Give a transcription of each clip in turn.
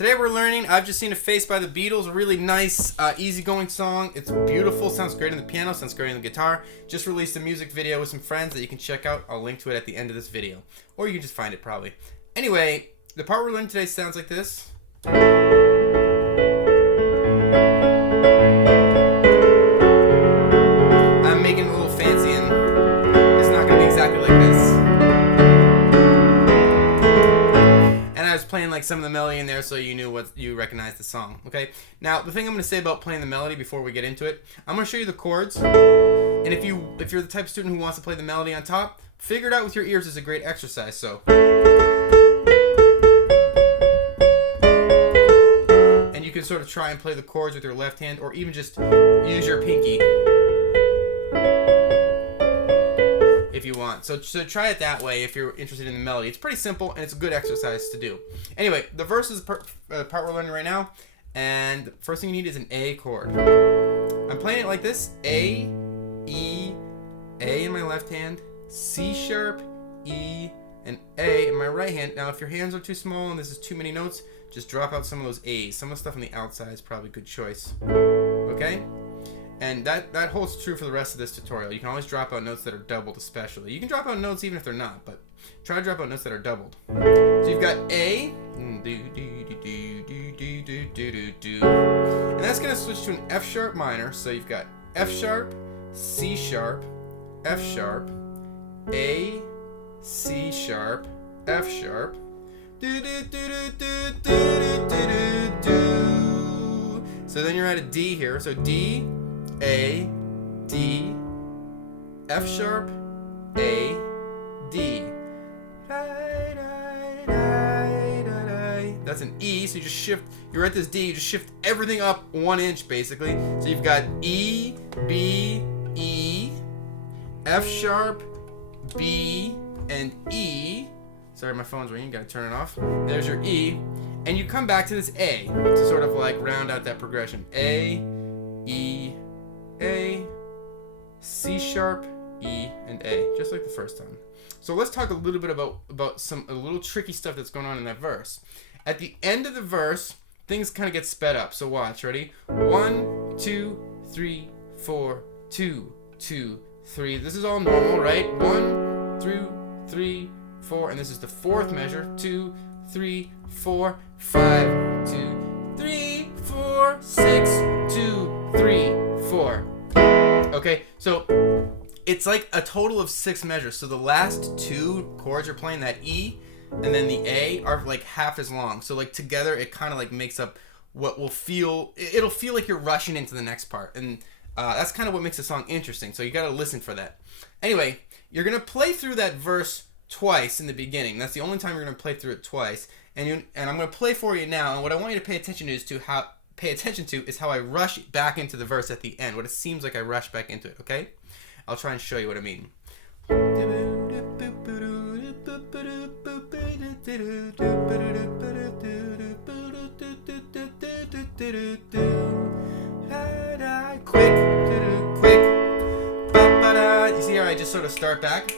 Today we're learning I've Just Seen a Face by the Beatles. A really nice, easygoing song. It's beautiful, sounds great on the piano, sounds great on the guitar. Just released a music video with some friends that you can check out. I'll link to it at the end of this video. Or you can just find it probably. Anyway, the part we're learning today sounds like this. I'm making it a little fancy and it's not going to be exactly like this. Playing like some of the melody in there so you knew what you recognized the song. Okay, now the thing I'm going to say about playing the melody before we get into it, I'm going to show you the chords, and if you're the type of student who wants to play the melody on top, figure it out with your ears is a great exercise. So, and you can sort of try and play the chords with your left hand, or even just use your pinky if you want. So try it that way if you're interested in the melody. It's pretty simple and it's a good exercise to do. Anyway, the verse is the part we're learning right now, and the first thing you need is an A chord. I'm playing it like this: A, E, A in my left hand, C sharp, E, and A in my right hand. Now if your hands are too small and this is too many notes, just drop out some of those A's. Some of the stuff on the outside is probably a good choice. Okay? And that holds true for the rest of this tutorial. You can always drop out notes that are doubled especially. You can drop out notes even if they're not, but try to drop out notes that are doubled. So you've got A, and that's going to switch to an F sharp minor. So you've got F sharp, C sharp, F sharp, A, C sharp, F sharp. So then you're at a D here. So D, A, D, F sharp, A, D. That's an E, so you just shift, you're at this D, you just shift everything up 1 inch basically. So you've got E, B, E, F sharp, B, and E. Sorry, my phone's ringing, gotta turn it off. There's your E. And you come back to this A to sort of like round out that progression. A, E, A, C sharp, E, and A, just like the first time. So let's talk a little bit about a little tricky stuff that's going on in that verse. At the end of the verse, things kind of get sped up. So watch, ready? 1, 2, 3, 4, 2, 2, 3. This is all normal, right? 1, 2, 3, 4, and this is the fourth measure. 2, 3, 4, 5, 2, 3, 4, 6, 2, 3, 4. Okay, so it's like a total of 6 measures. So the last 2 chords you're playing, that E and then the A, are like half as long. So like together it kind of like makes up what will feel, it'll feel like you're rushing into the next part. And that's kind of what makes the song interesting. So you got to listen for that. Anyway, you're going to play through that verse twice in the beginning. That's the only time you're going to play through it twice. And I'm going to play for you now. And what I want you to pay attention to is how I rush back into the verse at the end. What it seems like I rush back into it, okay? I'll try and show you what I mean. Quick. You see how I just sort of start back?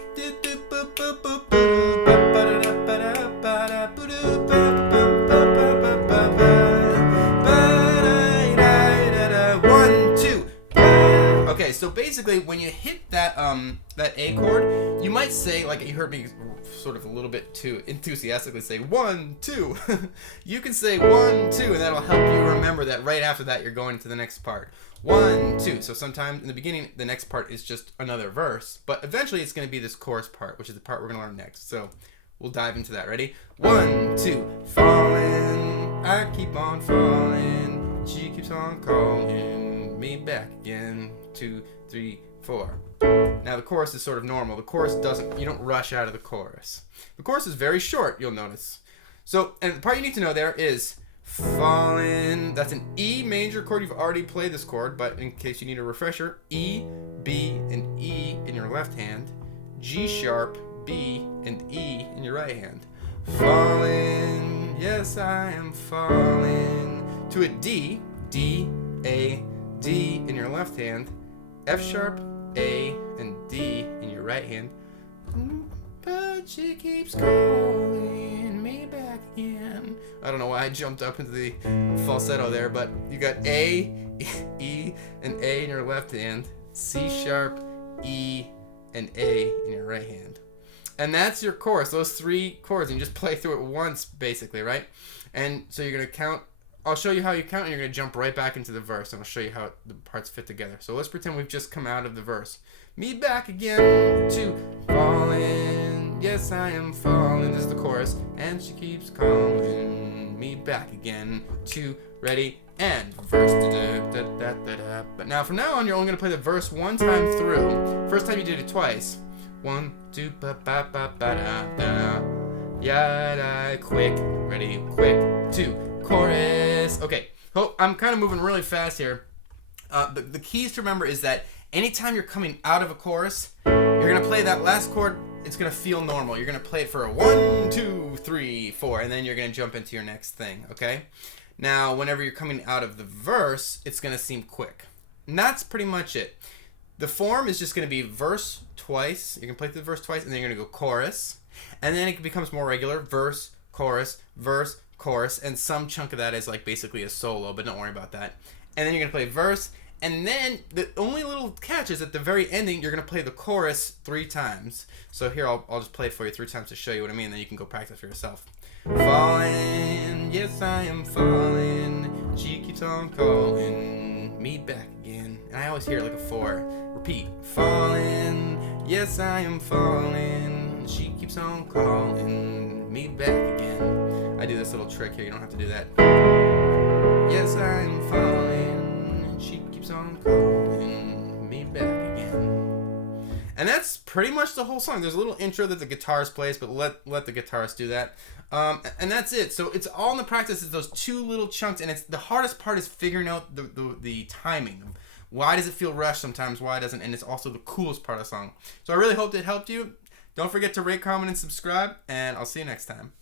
Okay, so basically when you hit that A chord, you might say, like you heard me sort of a little bit too enthusiastically say 1, 2. You can say 1, 2, and that'll help you remember that right after that you're going into the next part. 1, 2. So sometimes in the beginning the next part is just another verse, but eventually it's going to be this chorus part, which is the part we're going to learn next. So we'll dive into that. Ready? 1, 2. Falling, I keep on falling. She keeps on calling me back again. 2, 3, 4. Now the chorus is sort of normal. The chorus you don't rush out of the chorus. The chorus is very short, you'll notice. So, and the part you need to know there is falling. That's an E major chord. You've already played this chord, but in case you need a refresher, E, B, and E in your left hand, G sharp, B, and E in your right hand. Falling, yes I am falling. To a D, D, A, D in your left hand, F sharp, A, and D in your right hand. But she keeps calling me me back again. I don't know why I jumped up into the falsetto there, but you got A, E, and A in your left hand, C sharp, E, and A in your right hand. And that's your chorus, those 3 chords, and you just play through it once, basically, right? And so you're going to count. I'll show you how you count, and you're going to jump right back into the verse, and I'll show you how the parts fit together. So let's pretend we've just come out of the verse. Me back again to falling, yes I am falling, this is the chorus, and she keeps calling me back again to ready, and verse, da-da-da-da-da-da. But now from now on, you're only going to play the verse 1 time through. First time you did it twice. 1, 2, ba-ba-ba-ba-da-da. Yada, quick, ready, quick, 2, chorus. Okay, oh, I'm kind of moving really fast here. The keys to remember is that anytime you're coming out of a chorus, you're going to play that last chord. It's going to feel normal. You're going to play it for a 1, 2, 3, 4, and then you're going to jump into your next thing, okay? Now, whenever you're coming out of the verse, it's going to seem quick. And that's pretty much it. The form is just going to be verse twice. You can play through the verse twice, and then you're going to go chorus. And then it becomes more regular. Verse, chorus, and some chunk of that is like basically a solo, but don't worry about that. And then you're going to play verse, and then the only little catch is at the very ending, you're going to play the chorus 3 times. So here, I'll just play it for you 3 times to show you what I mean, then you can go practice for yourself. Falling, yes I am falling, she keeps on calling me back again. And I always hear it like a 4. Repeat. Falling, yes I am falling, she keeps on calling me back again. I do this little trick here, you don't have to do that. Yes I am falling, she keeps on calling me back again. And that's pretty much the whole song. There's a little intro that the guitarist plays, but let the guitarist do that. And that's it. So it's all in the practice. It's those 2 little chunks, and it's the hardest part is figuring out the timing. Why does it feel rushed sometimes? Why doesn't? And it's also the coolest part of the song. So I really hope it helped you. Don't forget to rate, comment, and subscribe, and I'll see you next time.